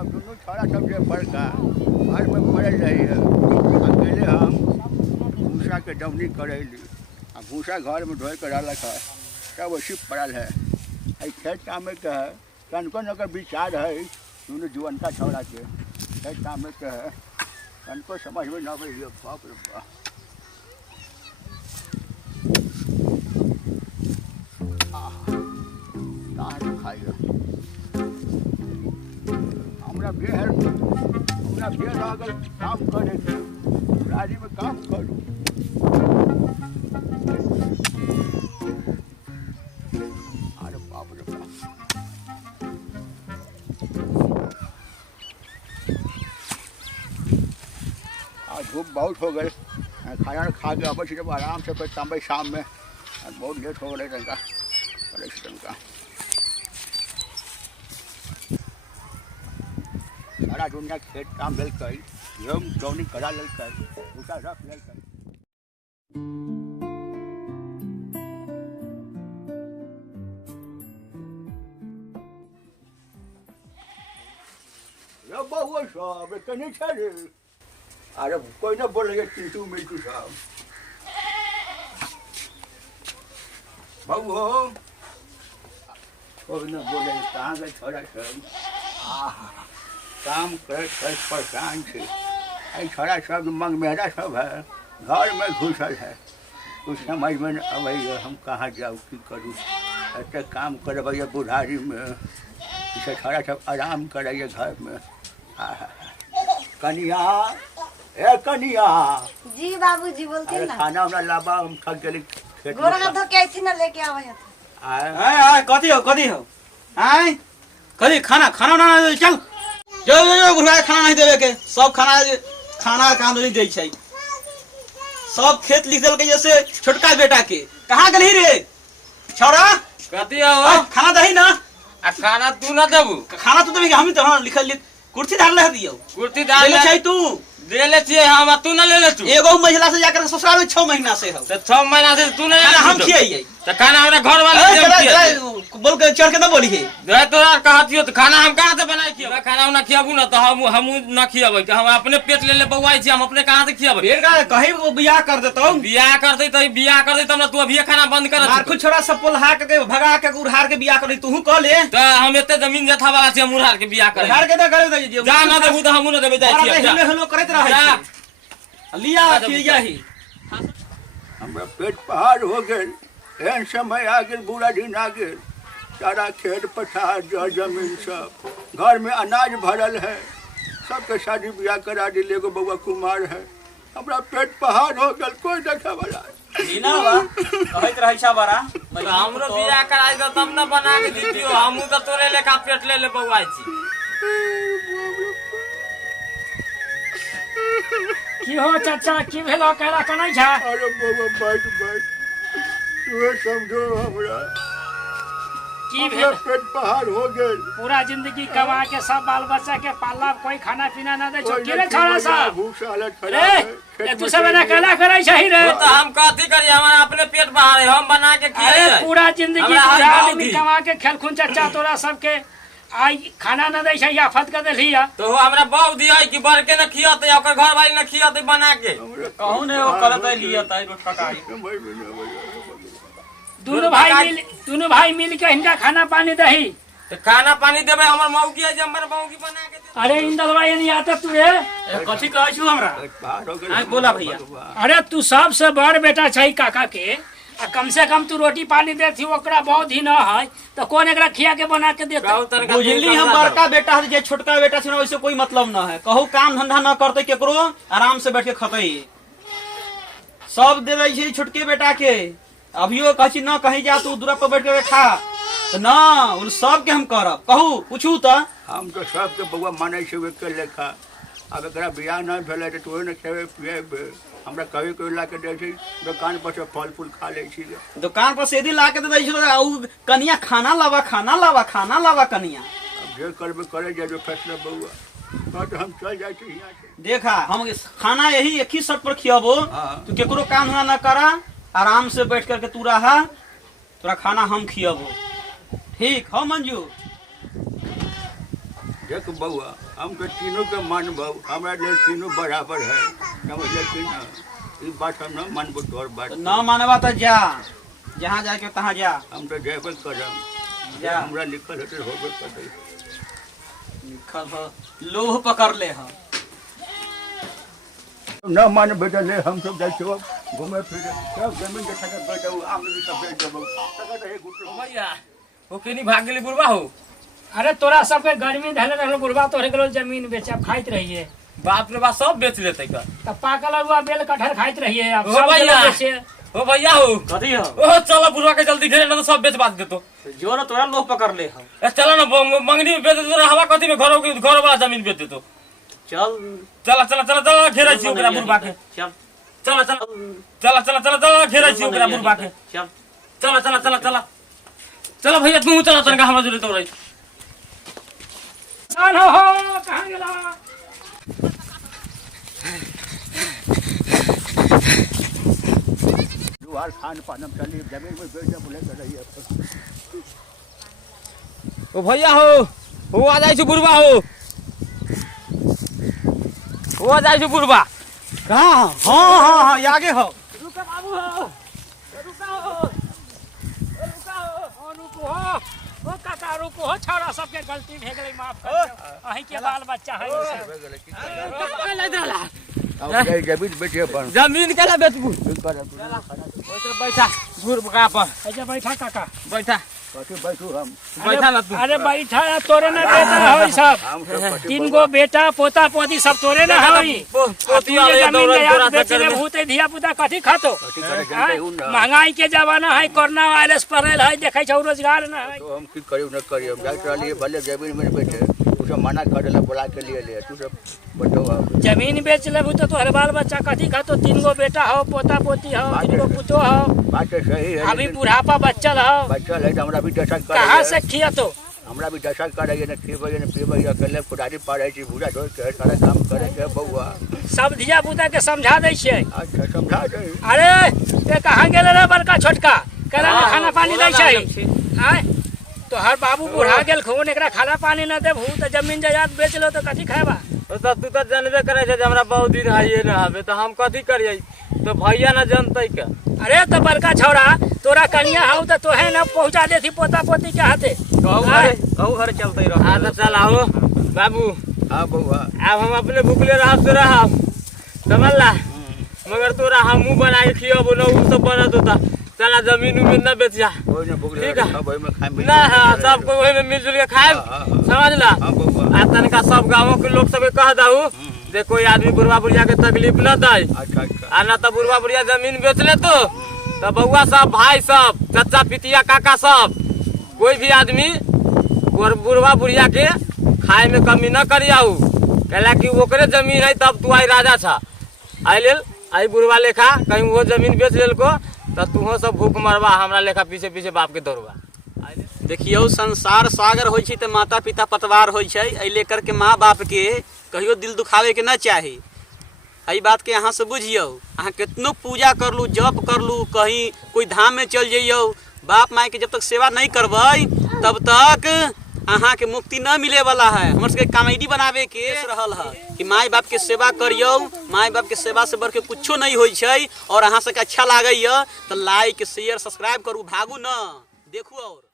अब दोनों छोड़ा सब जे बड़का घर में पड़ल रही है। अकेले हम भूसा के डवनी करैली आ भूसा घर में ढोए कर रख है सब वैसी पड़ल है। खेत काम में के है तनको न विचार है दोनों जुअन का छोड़ा के खेत काम में के है तनको समझ में न आवे। बाप रे बाप हमरा बेर अगर काम करे थे राजी में काम करूँ। अरे बाप रे बाप आज धूप बहुत हो गए खाना खा के अब जब आराम से फिर शाम शाम में बहुत लेट हो गए तनका करे तनका सारा दुनिया खेत काम लेल कर हम जौनी करा लेल कर उसका रख लेल कर। रे बहुआ साहब कने छ रे? अरे कोई ना बोले चिंटू मिंटू साहब बहुओ कोई ना बोले कहाँ गए छोड़ा सब काम कर परेशान थे। छोड़ा सब मंग मेरा सब है घर में घुसल है कुछ समझ में न अबै हम कहाँ जाऊँ की करूँ। ऐसे काम करबैया बुढ़ारी में इसे छोड़ा सब आराम करैया घर में। कनिया ए कनिया जी बाबूजी बोलते ना खाना वाला लाबा हम थक गए खेत गोरा हाथ धो के ऐसी ना लेके आवे आय कथी हो आय कथी खाना ना चल जो बुढ़ा खाना नहीं देवे के सब खाना कहाँ नहीं दे छै सब खेत लिख देल के जैसे छोटका बेटा के कहाँ गली रे छोरा कथी हो खाना दही ना आ खाना तू ना देबू खाना तू देबे हम तो लिखल कुर्सी डाल ले दियो कुर्सी डाल ले छै तू दे ले छिए हम तू ना ले ले तू एगो महिला से जाकर ससुराल में 6 महीना से हो तो 6 महीना से तू ना हम खियाई तो खाना हमरा घर वाले बोल के चढ़ के ना बोली है रे तोरा कहतियो तो खाना हम कहां से बनाई खियाबो खाना ना खियाबू ना तो हम ना खियाबे हम अपने पेट ले बौआई छी हम अपने कहां से खियाबे फिर का कहीं वो बियाह कर देतो बियाह कर दे तब ना तू अभी खाना बंद कर मार कुछ छोरा सब पोलहा के भगा के उड़हार के बियाह कर तू कह ले तो हम एते जमीन जथा वाला छी हम उड़हार के बियाह कर उड़हार के ना करे दे जा ना देबू तो हम ना देबे जाई छी हेलो करत रहे लिया खिया ही हमरा पेट पहाड़ हो गए एहन समय आ गए बुरा दिन आ गए सारा खेत पठार जमीन सब घर में अनाज भरल है सबके शादी ब्याह करा दिले एगो बउआ कुमार है हमरा पेट पहाड़ हो गए कोई देखे वाला नीना बा कहत रही छा बड़ा हमरो बियाह कराई दो तब ना बना के दीजियो हमहू तो तोरे लेखा पेट ले बउआई छी। की हो चाचा की भेलो कहला कनै छा? अरे बाबा बैठ तू समझो हमरा की भेल पेट पहाड़ हो गए पूरा जिंदगी कमा के सब बाल बच्चा के पालला कोई खाना पीना ना दे छो की रे छोरा सा रे तू सब ना कहला करै छही रे तो हम कथी करी हमारा अपने पेट पहाड़ हम बना के खियाई अरे पूरा जिंदगी आदमी कमा के खेलखुन चाचा तोरा सबके आई खाना ना दे छै आफत कर देलिया तो हमरा बहु दिया कि बर के न खियाते ओकर घर वाली न खियाते बना के कहू ने वो करत लिया तै ठकाई दोनों भाई मिल के इनका खाना पानी दही तो खाना पानी देबे हमर मौगी है जे हमर मौगी बना के दे। अरे इंदल भाई नहीं आता तू रे कथी कहै छु हमरा बोला भैया अरे तू सबसे बड़ बेटा छै काका के आ कम से कम तू रोटी पानी देती ओकरा बहुत ही न है तो कौन एकरा खिया के बना के देता बुझली हम बड़का बेटा है जे छोटका बेटा छै वैसे कोई मतलब न है कहू काम धंधा न करते केकरो आराम से बैठ के खतै सब दे दै छै छोटके बेटा के अभियो कहछी न कहीं जा तू दूरा पर बैठ के खा तो ना उन सब के हम करब कहू पूछू त हम तो सबके बउआ मानै छै के लेखा अब एकरा बियाह न भेलै त तू न खेबे पिएबे हमरा कभी कोई ला के दे छै दुकान पर से फल फूल खा ले छी दुकान पर से ला के दे छै कनिया खाना लावा कनिया अब जे करबे करे जे जो फैसला बउआ तो हम चल जाय छी यहां से देखा हम खाना यही एक ही शर्त पर खियाबो तू केकरो काम ना करा आराम से बैठ करके तू रहा तोरा खाना हम खियाबो ठीक हो मंजू देख बउआ हम तो तीनों के मानब, हमारा लिए तीनों बराबर है, समझ कि ना? ई बात हम न मानबो तोर बात। न मानवा तो जा, जहाँ जाके तहाँ जा। हम तो जेबे करम, जा। हमरा लिखल है तो होबे करते। लिखल ह, लोह पकड़ ले ह। न मान बेटा ले हम सब जाए हो घूमे फिरे, सब जमीन के ठका बैठे आम भी सब बेच देबो। ठका तो एक गुट भैया वो केनी भाग गेली बुढ़वा हो। अरे तोरा सबके गर्मी धैले रहलो बुढ़वा तोरे गेलो जमीन बेचे, अब खाइत रहिए। बाप रे बाप सब बेच लेते का। तब पाकल हुआ बेल कटहर खाइत रहिए, अब ओ सब भैया। गेलो बेचे। ओ भैया हो कथी ह? ओ चलो बुढ़वा के जल्दी घेरे, ना तो सब बेच बात देतो। जो न तोरा लोह पकड़ ले ह। ए चलो ना मंगनी में बेच देतो, हवा कथी में घर वाला जमीन बेच देतो। चल चला चला चला चला घेरे छी ओकरा बुढ़वा के। चल चला चला चला चला चला चला घेरे छी ओकरा बुढ़वा के। चल चला चला चला चला चला भैया तू चला तनका हमरा जुले तो रही। कौन हो कहाँ गेला? जुआर खान पानम चली जमीन में बेच दे बोले कर रही है। ओ भैया हो आ जाई छु बुढ़वा हो आ जाई छु बुढ़वा। कहाँ? हाँ हाँ हाँ, ये आगे हो। रुका बाबू हो, रुका हो, रुको हो, ओ काका रुको हो, छोरा सबके गलती भे गेलै, माफ कर दो। अहीं के बाल बच्चा है अब जाई जमीन बेचे पर जमीन केला बेचबू। कर बैठा बुढ़वा पर ऐसे बैठा काका। बैठा कथि बैठू हम बैठा ना तू। अरे बैठा है, तोरे ना बेटा होई सब। हम सब कथि 3 गो बेटा पोता पोती सब तोरे ना होई। पोती ये वाले जमीन दौड़ के याद तोरा बेचे चक्कर में में। भूते धिया पुता कथी खातो? कथि करे हाँ? जनते उन ना। महंगाई के जमाना है, कोरोना वायरस पड़ल है, देखे छौ रोजगार ना है। तो हम की करियो न करियो, हम जाइत रहलिए भले जमीन में बेचे, तू सब मना कर ले बुला के लिए ले, तू सब बैठो अब। जमीन बेच लेबू तो तोहर बाल बच्चा कथी खातो? 3 गो बेटा हो, पोता पोती हो, 3 गो पुतो हो, बात तो सही है, अभी लेकिन बुढ़ापा बच्चल हो, बच्चा है तो हमरा भी दशा कहाँ करे, से खियातो? हमरा भी दशा करे न खेबे न पीबे अकेले कुदारी पाड़े छी, भूजा धोइ के सारा काम करे के बउआ। सब धिया पुता के समझा दै छियै। अच्छा समझा दे। अरे ये कहाँ गेले रे बड़का छोटका? केला में खाना पानी दै छै? आय तो हर बाबू बुढ़ा गेल खून, एकरा खाना पानी न देबू तो जमीन जायदाद बेच लो तो कथी खाएबा? तो तू तो जानबे करे छै जे हमरा बहुत दिन है ना हबे, तो हम कथी करियै? तो भैया ना जानतै के। अरे तो बड़का छौड़ा तोरा कनिया हौ तो तोहे न पहुंचा देती पोता पोती के हाथे। कहू घर चलते रह। आ तो चल आओ बाबू, हां बउआ अब हम अपने भूखले रहब तो रहब, समझला? मगर तोरा हमू बना के खियाबो न, उ सब बनत होता। चला जमीन उमीन न बेच जा, कोई न भूख ठीक ले है। सब ओइ में खाए ना हाँ सब कोई वही में मिलजुल के खाए, समझला? हां बउआ आ तनका सब गाँव के लोग सब कह दहू जे कोई आदमी बुढ़वा बुढ़िया के तकलीफ न दे, अच्छा अच्छा आ ना तो बुढ़वा बुढ़िया जमीन बेच ले तो बउआ सब भाई सब चाचा पितिया काका सब कोई भी आदमी बुढ़वा बुढ़िया के खाए में कमी न करियाऊ, कैला कि ओकरे जमीन है तब तू आई राजा छा। आई लेल आई बुढ़वा लेखा कहीं वो जमीन बेच लेल को तो तू सब भूख मरवा, हमरा लेखा पीछे पीछे बाप के दौड़वा। देखियो संसार सागर होइ छै त माता पिता पतवार होइ छै, एहि लेकर के माँ बाप के कहियो दिल दुखावे के न चाही। एहि बात के अहाँ से बुझियो, अहाँ कितनो पूजा कर लू जप कर लू, कहीं कोई धाम में चल जाइयो, बाप माँ के जब तक सेवा नहीं करबै तब तक अहाँ के मुक्ति न मिले वाला है। हमर सबके कॉमेडी बनावे के रहल है कि माय बाप के सेवा करियो, माय बाप के सेवा से बढ़ के कुछो नहीं होइ छै। और अहाँ सबके अच्छा लागैया तो लाइक शेयर सब्सक्राइब करू, भागू न देखू और।